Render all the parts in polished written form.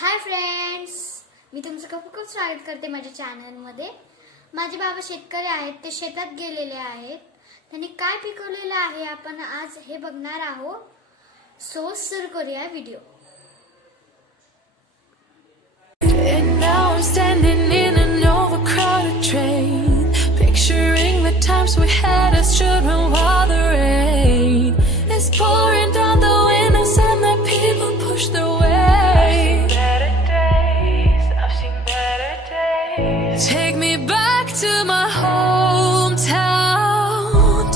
Hi friends, मी तुमचं खूप खूप स्वागत करते माझ्या चॅनलमध्ये। माझे बाबा शेतकरी आहेत, ते शेतात गेलेले आहेत। त्यांनी काय पिकवलेलं आहे आपण आज हे बघणार आहोत। सो सुरू करूया video. And now I'm standing in an overcrowded train, picturing the times we had as children while the rain is pouring down the windows and the people push their way. I've seen better days. Take me back to my hometown.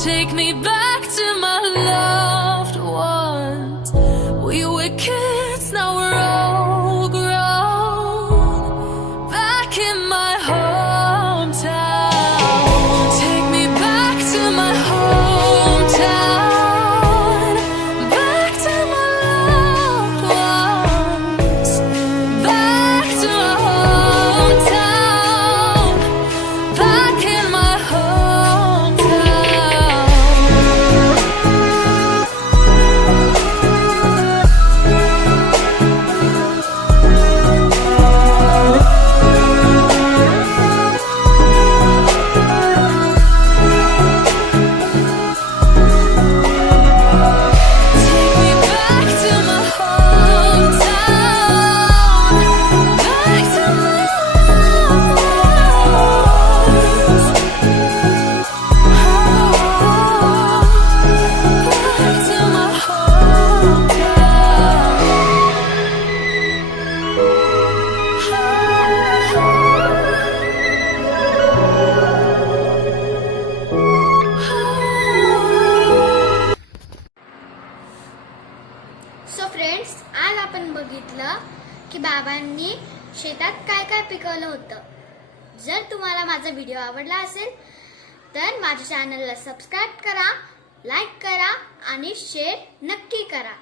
Take me back to my loved ones. We were kids, now we're all grown. Back in my hometown. Take me back to my hometown. Back to my loved ones. Back to my hometown. Back in my so friends, आज आपण बघितलं की बाबांनी शेतात काय काय पिकवलं होतं। जर तुम्हाला माझा व्हिडिओ आवडला असेल तर माझ्या चॅनलला सबस्क्राइब करा, लाईक करा आणि शेअर नक्की करा।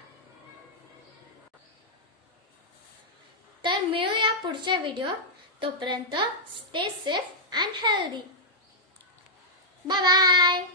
तर मिळूया पुढच्या व्हिडिओ। तोपर्यंत stay safe and healthy. Bye bye.